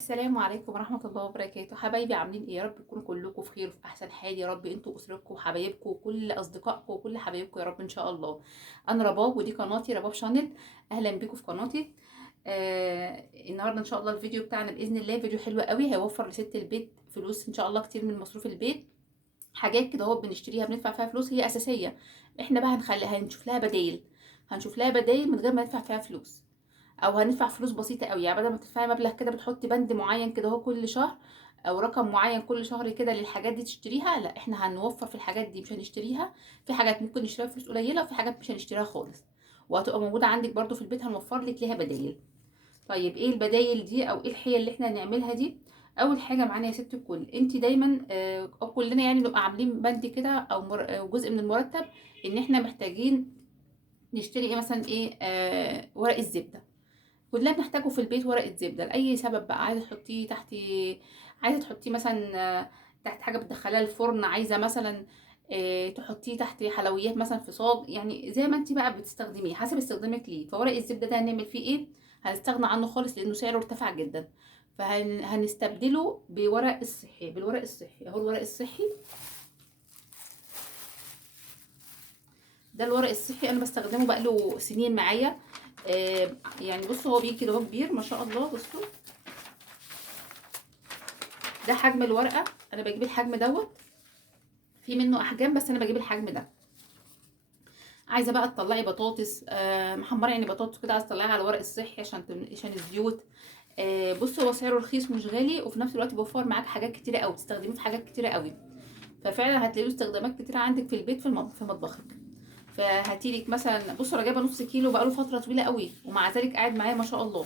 السلام عليكم ورحمة الله وبركاته. حبايبي عاملين ايه؟ يا رب تكونوا كلكم في خير وفي احسن حال. يا رب انتوا واسرتكم وحبايبكم وكل اصدقائكم وكل حبايبكم يا رب ان شاء الله. انا رباب ودي قناتي رباب شانل. اهلا بيكم في قناتي. النهارده ان شاء الله الفيديو بتاعنا باذن الله فيديو حلو قوي، هيوفر لست البيت فلوس ان شاء الله كتير من مصروف البيت. حاجات كده هو بنشتريها بندفع فيها فلوس هي اساسية، احنا بقى هنشوف لها بدايل. هنشوف لها بدايل من غير ما ندفع فيها فلوس، او هندفع فلوس بسيطه قوي. يعني بدل ما تدفعي مبلغ كده بتحطي بند معين كده هو كل شهر، او رقم معين كل شهر كده للحاجات دي تشتريها، لا احنا هنوفر في الحاجات دي، مش هنشتريها. في حاجات ممكن نشتريها بفلوس قليله وفي حاجات مش هنشتريها خالص، وهتبقى موجوده عندك برضو في البيت، هنوفر لك ليها بدايل. طيب ايه البدايل دي او ايه الحيل اللي احنا هنعملها دي؟ اول حاجه معانا يا ست الكل، انت دايما او كلنا يعني نبقى عاملين بند كده او جزء من المرتب ان احنا محتاجين نشتري ايه، مثلا ايه، ورق الزبده. كلنا بنحتاجه في البيت ورق الزبدة لأي سبب بقى، عايزة تحطيه تحت، عايزة تحطيه مثلا تحت حاجة بتدخلها الفرن، عايزة مثلا تحطيه تحت حلويات مثلا في صاج، يعني زي ما انت بقى بتستخدميه حسب استخدامك ليه. فورق الزبدة ده هنعمل فيه ايه؟ هنستغنى عنه خالص لأنه سعره ارتفع جدا، فهنستبدله بورق الصحي، بالورق الصحي. اهو الورق الصحي ده، الورق الصحي انا بستخدمه بقاله سنين معايا. يعني بصوا هو بيجي كده، هو كبير ما شاء الله. بصوا ده حجم الورقه، انا بجيب الحجم دوت. في منه احجام بس انا بجيب الحجم ده. عايزه بقى تطلعي بطاطس محمره، يعني بطاطس كده عايزه تطلعيها على الورق الصحي عشان الزيوت. بص هو سعره رخيص مش غالي، وفي نفس الوقت بيوفر معاك حاجات كتيره قوي، تستخدميه في حاجات كتيره قوي. ففعلا هتلاقي له استخدامات كتيره عندك في البيت، في مطبخك. فهاتيلك مثلا، بصوا انا جايبه نص كيلو بقاله فتره طويله قوي، ومع ذلك قاعد معايا ما شاء الله.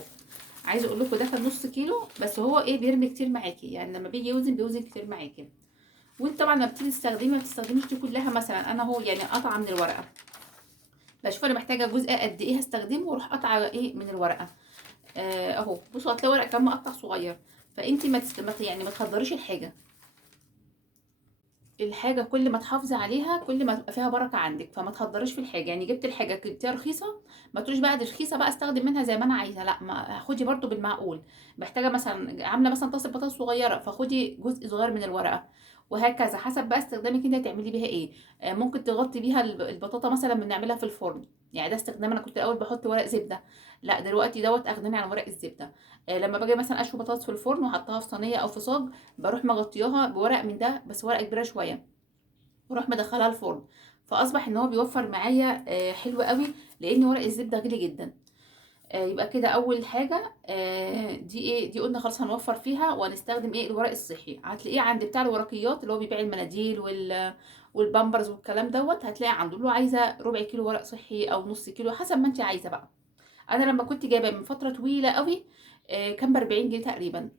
عايزه اقول لكم ده كان نص كيلو، بس هو ايه، بيرمي كتير معاكي، يعني لما بيجي يوزن بيوزن كتير معاكي. وانت طبعا لما بتيجي تستخدمي ما بتستخدميش دي كلها، مثلا انا هو يعني قطعه من الورقه، بشوف انا محتاجه جزء قد ايه هستخدمه واروح قطعه ايه من الورقه. اهو بصوا هتلاقي ورقه كام مقطع صغير. فانت يعني ما تخضريش الحاجه. الحاجه كل ما تحافظي عليها كل ما تبقى فيها بركه عندك، فما تهدريش في الحاجه. يعني جبت الحاجه جبتيها رخيصه، ما تقوليش بقى دي رخيصه بقى استخدم منها زي ما انا عايزه، لا، ما خدي برضو بالمعقول. محتاجه مثلا عامله مثلا طاسه بطاطس صغيره، فخدي جزء صغير من الورقه. وهكذا حسب بقى استخدامك انت هتعملي بيها ايه. ممكن تغطي بيها البطاطا مثلا بنعملها في الفرن. يعني ده استخدام. انا كنت الاول بحط ورق زبده، لا دلوقتي دوت اغناني عن ورق الزبده. لما باجي مثلا اشوي بطاطس في الفرن واحطها في صينيه او في صاج، بروح مغطياها بورق من ده، بس ورقه كبيره شويه، واروح مدخلها الفرن. فاصبح ان هو بيوفر معايا حلو قوي، لان ورق الزبده غالي جدا. يبقى كده اول حاجه دي ايه، دي قلنا خلاص هنوفر فيها وهنستخدم ايه، الورق الصحي. هتلاقيه عند بتاع الورقيات اللي هو بيبيع المناديل والبامبرز والكلام دوت، هتلاقي عنده له عايزه ربع كيلو ورق صحي او نص كيلو حسب ما انت عايزه بقى. انا لما كنت جايبه من فتره طويله قوي كان ب 40 جنيه تقريبا،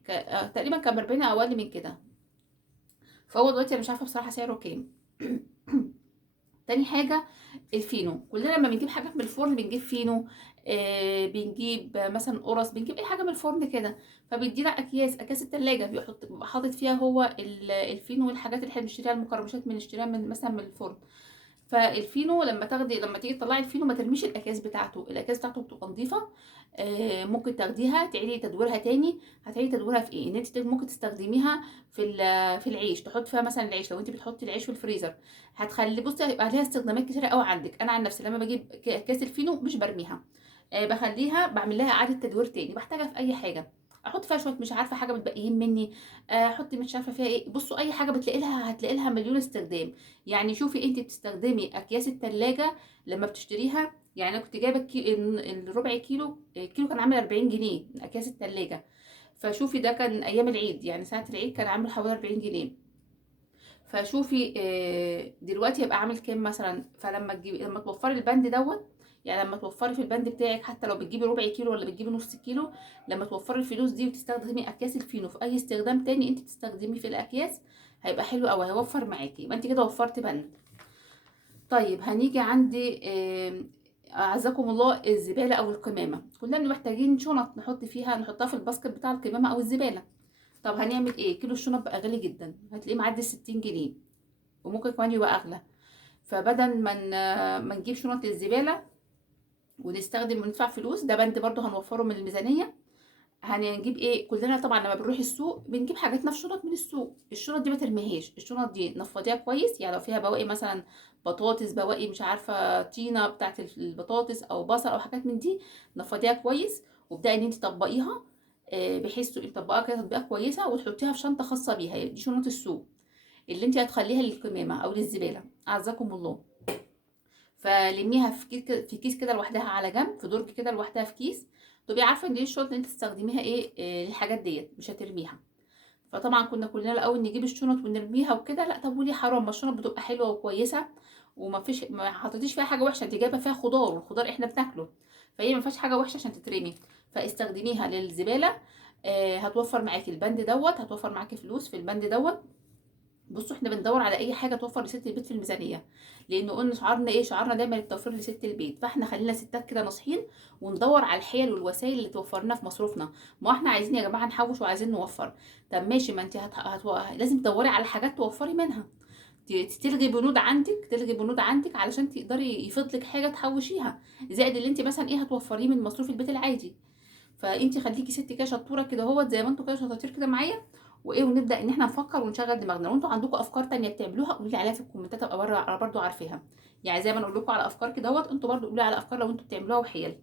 تقريبا كان ب 40 او اقل من كده. فهو دلوقتي انا مش عارفه بصراحه سعره كام. تاني حاجة الفينو. كلنا لما بنجيب حاجات من الفرن بنجيب فينو، بنجيب مثلا قرص، بنجيب اي حاجة من الفرن كده. فبيدينا اكياس التلاجة، بيبقى حاطط فيها هو الفينو والحاجات اللي احنا بنشتريها، المقرمشات بنشتريها من مثلا من الفرن. فالفينو لما تيجي تطلعي الفينو ما ترميش الاكياس بتاعته، الاكياس بتاعته بتبقى نظيفه. ممكن تاخديها تعيدي تدويرها تاني. هتعيدي تدويرها في ايه، ان انت ممكن تستخدميها في العيش، تحط فيها مثلا العيش. لو انت بتحطي العيش في الفريزر هتخلي، بصي هيبقى ليها استخدامات كتيره قوي عندك. انا عن نفسي لما بجيب كاس الفينو مش برميها، بخليها بعمل لها اعاده تدوير تاني، بحتاجها في اي حاجه. احط فيها شويه مش عارفه حاجه متبقيين مني، احط مش عارفه فيها ايه. بصوا اي حاجه بتلاقي لها هتلاقي لها مليون استخدام. يعني شوفي انت بتستخدمي اكياس التلاجة لما بتشتريها. يعني انا كنت جايبه الربع كيلو، الكيلو كان عامل 40 جنيه من اكياس التلاجة. فشوفي ده كان ايام العيد، يعني ساعه العيد كان عامل حوالي 40 جنيه. فشوفي دلوقتي هيبقى عامل كام مثلا. فلما تجيبي، لما توفري البند دوت، يعني لما توفري في البند بتاعك حتى لو بتجيبي ربع كيلو ولا بتجيبي نص كيلو، لما توفري الفلوس دي وتستخدمي اكياس الفينو في اي استخدام تاني انت تستخدمي في الاكياس، هيبقى حلو قوي، هيوفر معاكي. يبقى انت كده وفرتي بند. طيب هنيجي عندي اعزكم الله الزباله او القمامه. كلنا محتاجين شنط نحط فيها، نحطها في الباسكت بتاع القمامه او الزباله. طب هنعمل ايه؟ كيلو الشنط بقى غالي جدا، هتلاقيه معدي 60 جنيه، وممكن كمان يبقى اغلى. فبدل ما نجيب شنط للزباله ونستخدم وندفع فلوس، ده بند برضو هنوفره من الميزانيه. هنجيب ايه؟ كلنا طبعا لما بنروح السوق بنجيب حاجاتنا في شنط من السوق. الشنط دي ما ترميهاش، الشنط دي نفضيها كويس، يعني لو فيها بواقي مثلا بطاطس، بواقي مش عارفه طينه بتاعت البطاطس او بصل او حاجات من دي، نفضيها كويس وابداي ان انت تطبقيها، بحيث تبقي مطبقاها كده تطبيقه كويسه وتحطيها في شنطه خاصه بيها. دي شنط السوق اللي انت هتخليها للقمامه او للزباله، اعزكم الله. فلميها في كيس كده لوحدها على جنب، في درج كده لوحدها في كيس، تبقي عارفه ان دي الشنط اللي انت تستخدميها ايه، الحاجات ديت مش هترميها. فطبعا كنا كلنا الاول نجيب الشنط ونرميها وكده، لا طب وليه؟ حرام، ما الشنط بتبقى حلوه وكويسه وما فيش، ما حطيتيش فيها حاجه وحشه، انت جايبه فيها خضار والخضار احنا بناكله، فهي ما فيهاش حاجه وحشه عشان تترمي. فاستخدميها للزباله، هتوفر معاكي البند دوت، هتوفر معاكي فلوس في البند دوت. بصوا احنا بندور على اي حاجه توفر لست البيت في الميزانيه، لانه قلنا شعارنا ايه؟ شعارنا دايما التوفير لست البيت. فاحنا خلينا ستات كده ناصحين وندور على الحيل والوسائل اللي توفر لنا في مصروفنا. ما احنا عايزين يا جماعه نحوش وعايزين نوفر. طب ماشي، ما انت لازم تدوري على حاجات توفري منها، تلغي بنود عندك، تلغي بنود عندك علشان تقدري يفضلك حاجه تحوشيها، زائد اللي انت مثلا ايه هتوفريه من مصروف البيت العادي. فانت خليكي ست كده شطوره كده اهوت، زي ما انتوا كده شطاطير كده معايا، وايه ونبدا ان احنا نفكر ونشغل دماغنا. وانتوا عندكم افكار تانية بتعملوها قولوا لي عليها في الكومنتات، ابقى برضه عارفاها. يعني زي ما انا اقول لكم على افكار كده اهوت، انتوا برضه قولوا لي على افكار لو انتوا بتعملوها وحيل.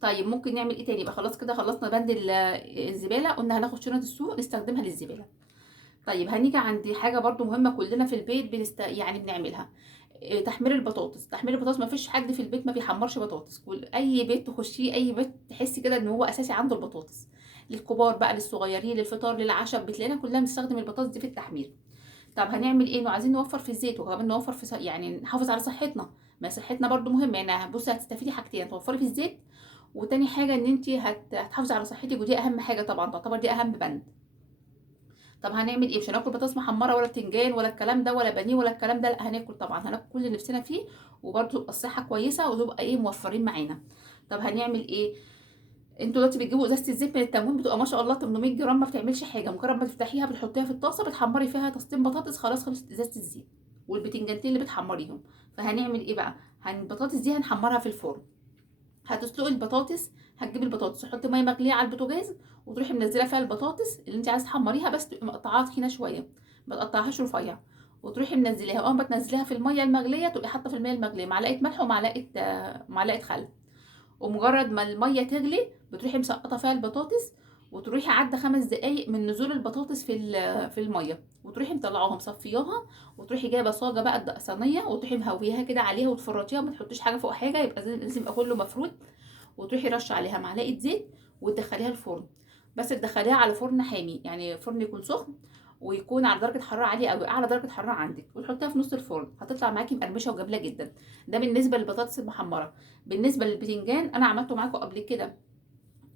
طيب ممكن نعمل ايه تاني؟ يبقى خلاص كده خلصنا بند الزباله، قلنا هناخد شنط السوق نستخدمها للزباله. طيب هنيجي عند حاجه برضو مهمه كلنا في البيت يعني بنعملها، تحمير البطاطس. تحمير البطاطس ما فيش حد في البيت ما بيحمرش بطاطس، اي بيت تخشيه، اي بيت تحسي كده ان هو اساسي عنده البطاطس، للكبار بقى للصغيرين للفطار للعشاء، بتلاقينا كلنا بنستخدم البطاطس دي في التحمير. طب هنعمل ايه؟ عايزين نوفر في الزيت وكمان نوفر في يعني نحافظ على صحتنا، ما صحتنا برضو مهمه. يعني بصي هتستفيدي حاجتين، توفري في الزيت، وتاني حاجه ان انت هتحافظي على صحتك، ودي اهم حاجه طبعا، تعتبر دي اهم بند. طب هنعمل ايه؟ مش هناكل بطاطس محمره ولا بتنجان ولا الكلام ده ولا بانيه ولا الكلام ده، لا هناكل طبعا، هناكل كل اللي نفسنا فيه، وبرده تبقى الصحه كويسه وتبقى ايه موفرين معانا. طب هنعمل ايه؟ انتوا دلوقتي بتجيبوا ازازه الزيت من التموين، بتبقى ما شاء الله 800 جرام، ما بتعملش حاجه، مجرد ما تفتحيها بتحطيها في الطاسه بتحمري فيها طاستين بطاطس، خلاص خلصت ازازه الزيت والبتنجانتين اللي بتحمريهم. فهنعمل ايه بقى؟ البطاطس دي هنحمرها في الفرن. هتسلقي البطاطس، هتجيبي البطاطس تحطي ميه مغليه على البوتاجاز، وتروحي منزله فيها البطاطس اللي انت عايزه تحمريها، بس تبقي مقطعاها تخينه شويه، ما تقطعهاش رفيع، وتروحي منزلاها. اول ما تنزليها في الميه المغليه تبقي حاطه في الميه المغليه معلقه ملح ومعلقه معلقه خل، ومجرد ما الميه تغلي بتروحي مسقطه فيها البطاطس، وتروحي عدى 5 دقايق من نزول البطاطس في الميه، وتروحي مطلعاها مصفياها، وتروحي جايبه صاجه بقى صينيه، وتروحي مهويها كده عليها وتفرطيها، ما تحطيش حاجه فوق حاجه، يبقى لازم يبقى كله مفروض، وتروحي رش عليها معلقه زيت وتدخليها الفرن. بس تدخليها على فرن حامي، يعني فرن يكون سخن ويكون على درجه حراره عاليه قوي، اعلى درجه حراره عندك، وتحطيها في نص الفرن، هتطلع معاكي مقرمشه وجميله جدا. ده بالنسبه للبطاطس المحمره. بالنسبه للبتنجان انا عملته معاكم قبل كده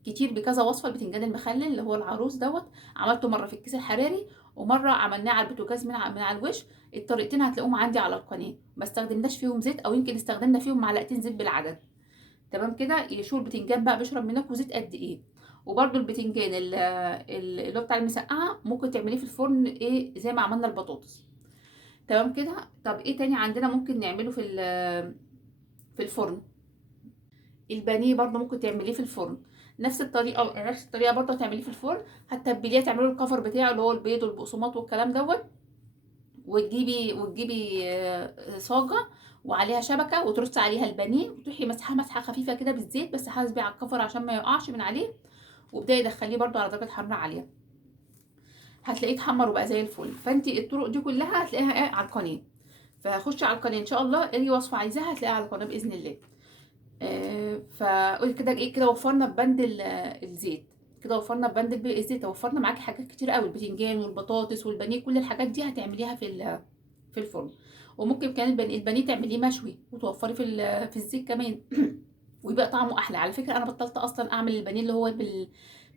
كتير بكذا وصفه، البتنجان المخلل اللي هو العروس دوت، عملته مره في الكيس الحراري ومره عملناه على البوتاجاز من على الوش. الطريقتين هتلاقوهم عندي على القناه، ما استخدمناش فيهم زيت، او يمكن استخدمنا فيهم معلقتين زيت بالعدد. تمام كده. يشوف البتنجان بقى بيشرب منكم زيت قد ايه. وبرده البتنجان اللي هو بتاع المسقعه ممكن تعمليه في الفرن ايه زي ما عملنا البطاطس. تمام كده. طب ايه تاني عندنا ممكن نعمله في الفرن؟ البانيه برضه ممكن تعمليه في الفرن، نفس الطريقه برضه هتعمليه في الفرن. هتتبليه، تعملي الكفر بتاعه اللي هو البيض والبقسماط والكلام دوت، وتجيبي صاجه وعليها شبكه، وترصي عليها البانيه، وتروحي مسحها مسحه خفيفه كده بالزيت، بس حاسبي على الكفر عشان ما يقعش من عليه، وابداي دخليه برضو على درجه حراره عاليه، هتلاقيه اتحمر وبقى زي الفل. فانت الطرق دي كلها هتلاقيها ايه على القناه، فخشي على القناه ان شاء الله، اي وصفه عايزاها هتلاقيها على القناه باذن الله. فقولي كده ايه، كده وفرنا ببند الزيت، كده وفرنا ببند الزيت، وفرنا معاكي حاجات كتير قوي، البتنجان والبطاطس والبانيه، كل الحاجات دي هتعمليها في الفرن. وممكن كمان البانيه تعمليه مشوي وتوفري في الزيت كمان ويبقى طعمه احلى. على فكره انا بطلت اصلا اعمل البانيه اللي هو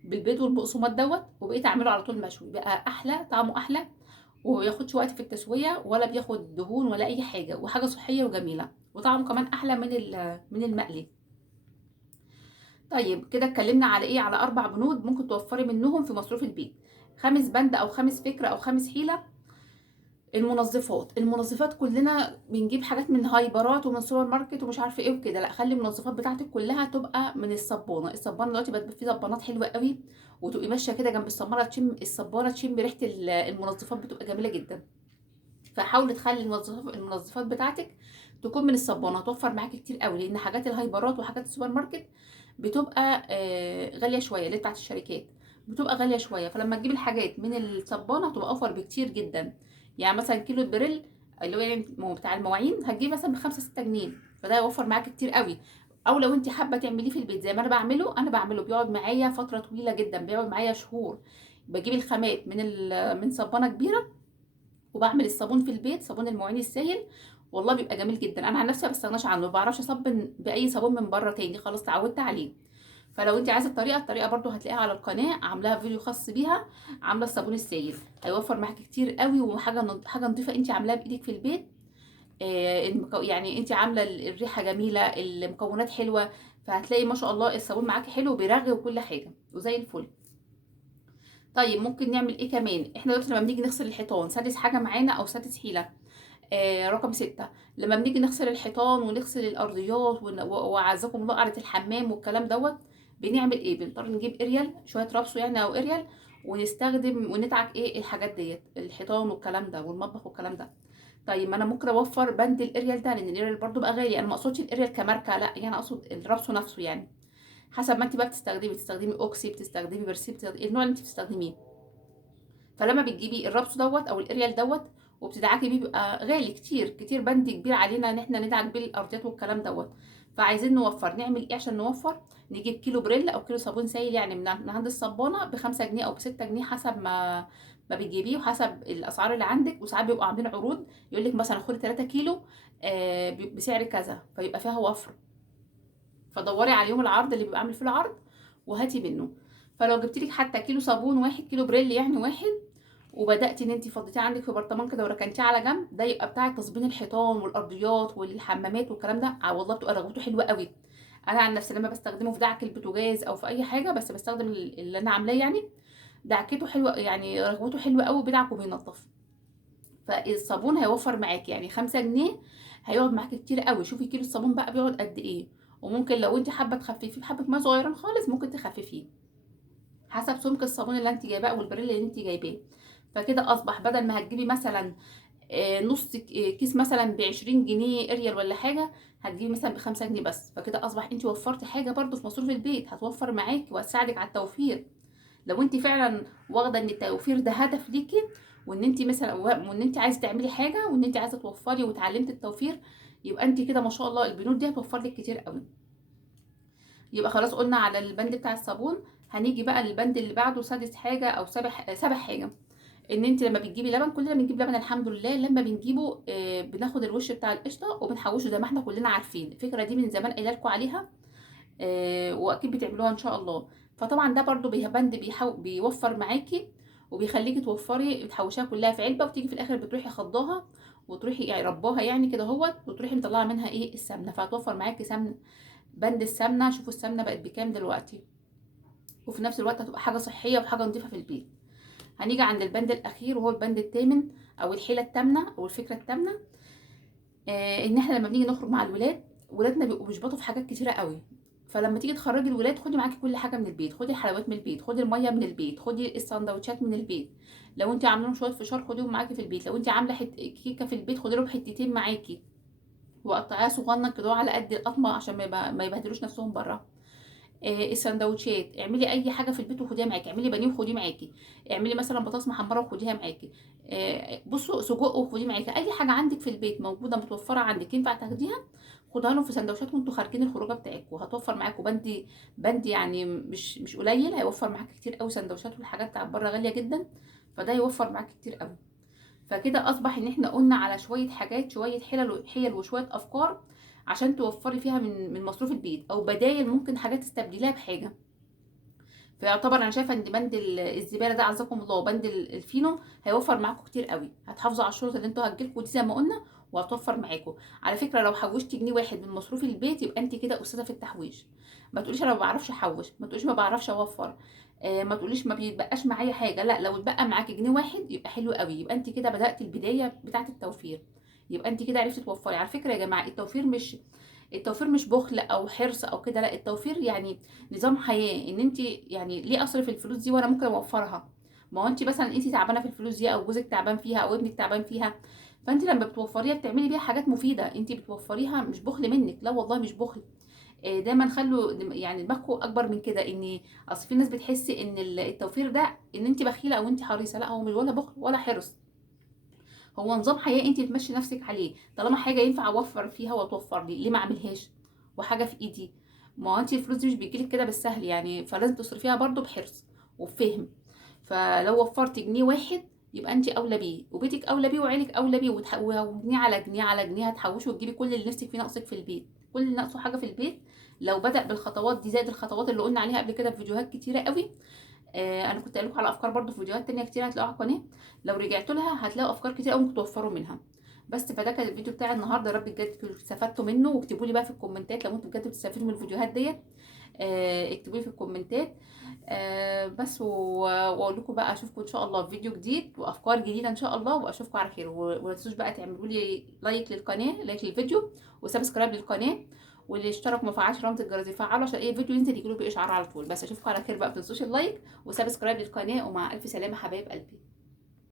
بالبيض والبقسماط دوت، وبقيت اعمله على طول مشوي، بقى احلى، طعمه احلى، وياخدش وقت في التسويه، ولا بياخد دهون ولا اي حاجه، وحاجه صحيه وجميله، وطعمه كمان احلى من المقلي. طيب كده اتكلمنا على ايه؟ على 4 بنود ممكن توفري منهم في مصروف البيت. خامس بند او خامس فكره او خامس حيله، المنظفات كلنا بنجيب حاجات من هايبرات ومن سوبر ماركت ومش عارفه ايه وكده، لا خلي المنظفات بتاعتك كلها تبقى من الصبانه دلوقتي بقت في صبانات حلوه قوي، وتبقي ماشيه كده جنب الصبانه تشم تشم ريحه المنظفات بتبقى جميله جدا. فحاولي تخلي المنظفات بتاعتك تكون من الصبانه، هتوفر معاكي كتير قوي، لان حاجات الهايبرات وحاجات السوبر ماركت بتبقى غاليه شويه، اللي بتاعت الشركات بتبقى غاليه شويه، فلما تجيبي الحاجات من الصبانه هتبقى اوفر بكتير جدا. يعني مثلا كيلو البريل اللي هو يعني بتاع المواعين هتجيبي مثلا ب5 6 جنيه، فده هيوفر معاكي كتير قوي. او لو انت حابه تعمليه في البيت زي ما انا بعمله بيقعد معايا فتره طويله جدا، بيقعد معايا شهور. بجيب الخامات من صبانه كبيره، وبعمل الصابون في البيت، صابون المواعين السائل، والله بيبقى جميل جدا. انا عن نفسي ما بستغناش عنه، ما بعرفش اصبن باي صابون من بره تاني، خلاص اتعودت عليه. فلو انت عايزه الطريقه برضو هتلاقيها على القناه، عاملاها فيديو خاص بيها، عامله الصابون السائل، هيوفر معاكي كتير قوي، وحاجه حاجه نظيفه انت عاملاها بايدك في البيت. يعني انت عامله الريحه جميله، المكونات حلوه، فهتلاقي ما شاء الله الصابون معاكي حلو وبيرغي وكل حاجه وزي الفل. طيب ممكن نعمل ايه كمان؟ احنا دلوقتي لما بنيجي نغسل الحيطان، سادس حاجه معانا او سادس حيله، رقم 6، لما بنيجي نغسل الحيطان ونغسل الارضيات وعزكم الله قعدة الحمام والكلام دوت، بنعمل ايه؟ بنضطر نجيب اريال شويه رابسو يعني او اريال، ونستخدم ونتعك ايه الحاجات ديت، الحيطان والكلام ده والمطبخ والكلام ده. طيب ما انا ممكن اوفر بند الاريال ده، لان الاريال برضو بقى غالي، انا ما اقصدش الاريال كماركه لا، يعني اقصد الرابسو نفسه يعني، حسب ما انت بقى بتستخدمي اوكسي، بتستخدمي برسي، بتستخدمي النوع اللي انت بتستخدميه. فلما بتجيبي الرابس دوت او الاريال دوت وبتدعكي بيه، بيبقى غالي كتير كتير، بند كبير علينا ان احنا ندعك بيه الارضيات والكلام دوت. فعايزين نوفر، نعمل ايه عشان نوفر؟ نجيب كيلو بريل او كيلو صابون سائل، يعني من عند الصبانه ب5 جنيه او ب6 جنيه، حسب ما بتجيبيه وحسب الاسعار اللي عندك. وساعات بيبقوا عاملين عروض، يقول لك مثلا خدي 3 كيلو بسعر كذا، فيبقى فيها وفر. فدوري على يوم العرض اللي بيبقى عامل فيه العرض وهاتي منه. فلو جبت لك حتى كيلو صابون واحد، كيلو بريل يعني واحد، وبداتي ان انت فضيتيه عندك في برطمان كده وركنتيه على جنب، ده يبقى بتاع تصبين الحيطان والارضيات والحمامات والكلام ده، والله بتبقى رغبته حلوه قوي. انا عن نفسي لما بستخدمه في دعك البوتاجاز او في اي حاجه، بس بستخدم اللي انا عاملاه يعني، دعكته حلوه يعني، رغبته حلوه قوي، بيدعك وبينضف. فالصابون هيوفر معاكي يعني 5 جنيه، هيقعد معاكي كتير قوي. شوفي كيلو الصابون بقى بيقعد قد ايه. وممكن لو انت حابه تخففيه بحبه ماء صغيرين خالص، ممكن تخففيه حسب سمك الصابون اللي انت جايباه او البريل اللي انت جايباه. فكده اصبح بدل ما هتجيبي مثلا نص كيس مثلا ب20 جنيه اريال ولا حاجه، هتجيبي مثلا ب5 جنيه بس. فكده اصبح انت وفرتي حاجه برضو في مصروف البيت، هتوفر معاكي وهتساعدك على التوفير. لو انت فعلا واخده ان التوفير ده هدف ليكي، وان انت مثلا وان انت عايزه تعملي حاجه، وان انت عايزه توفري وتعلمت التوفير، يبقى انت كده ما شاء الله البنود دي هتوفر لك كتير قوي. يبقى خلاص قلنا على البند بتاع الصابون. هنيجي بقى للبند اللي بعده، سادس حاجه او سابع حاجه، ان انت لما بتجيبي لبن، كلنا بنجيب لبن الحمد لله، لما بنجيبه بناخد الوش بتاع القشطه وبنحوشه زي ما احنا كلنا عارفين، الفكره دي من زمان قايله لكم عليها، واكيد بتعملوها ان شاء الله. فطبعا ده برضو بند بيوفر معاكي، وبيخليكي توفري، بتحوشيها كلها في علبه، وتيجي في الاخر بتروحي خضاها، وتروحي يعني رباها يعني كده اهوت، وتروحي مطلعه منها ايه السمنه، فهتوفر معاكي سمن. بند السمنه، شوفوا السمنه بقت بكام دلوقتي، وفي نفس الوقت هتبقى حاجه صحيه وحاجه نظيفه في البيت. هنيجي عند البند الاخير وهو البند الثامن، او الحيله الثامنه او الفكره الثامنه، ان احنا لما بنيجي نخرج مع الولاد، ولادنا بيبقوا بيشبطوا في حاجات كتيره قوي. فلما تيجي تخرجي الولاد، خدي معاكي كل حاجه من البيت، خدي الحلويات من البيت، خدي الميه من البيت، خدي السندوتشات من البيت. لو انت عامله لهم شويه فشار خديهم معاكي في البيت، لو انت عامله كيكه في البيت خدي لهم حتتين معاكي، وقطعيها صغنن كده على قد القطمه، عشان ما يبهدلوش نفسهم بره. السندوتشات، اعملي اي حاجه في البيت وخديها معاكي، اعملي بانيه وخديه معاكي، اعملي مثلا بطاطس محمره وخديها معاكي، بصوا سجق وخديه معاكي، اي حاجه عندك في البيت موجوده متوفره عندك ينفع تاخديها، خدها لهم في سندوتشات وانتوا خارجين الخروجه بتاعتكم، هتوفر معاكم بند يعني مش قليل، هيوفر معاكي كتير قوي. سندوتشات والحاجات بتاعت بره غاليه جدا، فده هيوفر معاكي كتير قوي. فكده اصبح ان احنا قلنا على شويه حاجات، شويه حيل وشويه افكار عشان توفري فيها من مصروف البيت، او بدايل ممكن حاجات تستبدليها بحاجه. فيعتبر انا شايفه ان بند الزباله ده عزكم الله، وبند الفينو هيوفر معاكم كتير قوي، هتحافظوا على الشروط اللي انتوا هتجيلكوا دي زي ما قلنا، وهتوفر معاكم. على فكره لو حوشتي جنيه واحد من مصروف البيت، يبقى انت كده استاذه في التحويش. ما تقوليش انا ما بعرفش احوش، ما تقوليش ما بعرفش اوفر. ما تقوليش ما بيتبقاش معايا حاجه، لا، لو اتبقى معاكي جنيه واحد يبقى حلو قوي، يبقى انت كده بدأت البدايه بتاعه التوفير، يبقى انت كده عرفتي توفري. على فكره يا جماعه، التوفير مش بخل او حرص او كده، لا، التوفير يعني نظام حياه، ان انت يعني ليه اصرف الفلوس دي وانا ممكن اوفرها. ما هو انت مثلا انت تعبانه في الفلوس دي، او جوزك تعبان فيها، او ابنك تعبان فيها، فانت لما بتوفريها بتعملي بيها حاجات مفيده، انت بتوفريها مش بخل منك، لا والله مش بخل. دايما خلوا يعني دماغكم اكبر من كده، ان اصل في ناس بتحس ان التوفير ده ان انت بخيله او انت حريصه، لا، هو مش ولا بخل ولا حرص، هو نظام حياه انت بتمشي نفسك عليه. طالما حاجه ينفع اوفر فيها وتوفر لي، ليه ما اعملهاش؟ وحاجه في ايدي، ما هو انت الفلوس دي مش بتجيلك كده بالسهل يعني، فلازم تصرفيها برضو بحرص وبفهم. فلو وفرت جنيه واحد يبقى انت اولى بيه، وبيتك اولى بيه، وعيلك اولى بيه، وجنيه على جنيه على جنيه هتحوشي وتجيبي كل اللي نفسك فيه، ناقصك في البيت، كل اللي ناقصه حاجه في البيت. لو بدأ بالخطوات دي زائد الخطوات اللي قلنا عليها قبل كده في فيديوهات كتيره قوي، انا كنت قايل لكم على افكار برضو في فيديوهات تانية كتير هتلاقوها على القناه، لو رجعتوا لها هتلاقوا افكار كتير قوي ممكن توفروا منها. بس فده كان الفيديو بتاع النهارده، يا رب بجد تكونوا استفدتوا منه، واكتبوا لي بقى في الكومنتات لو انتوا بجد بتستفيدوا من الفيديوهات ديت. اكتبوا لي في الكومنتات. بس واقول لكم بقى اشوفكم ان شاء الله في فيديو جديد وافكار جديده ان شاء الله، واشوفكم على خير، وما تنسوش بقى تعملوا لي لايك للقناه، لايك للفيديو، وسبسكرايب للقناه، واللي اشترك وما فعلش رمز الجرس يفعله عشان اي فيديو ينزل يجيله باشعار على طول. بس اشوفكم على خير بقى، ما تنسوش اللايك وسبسكرايب للقناه، ومع الف سلامه حبايب قلبي.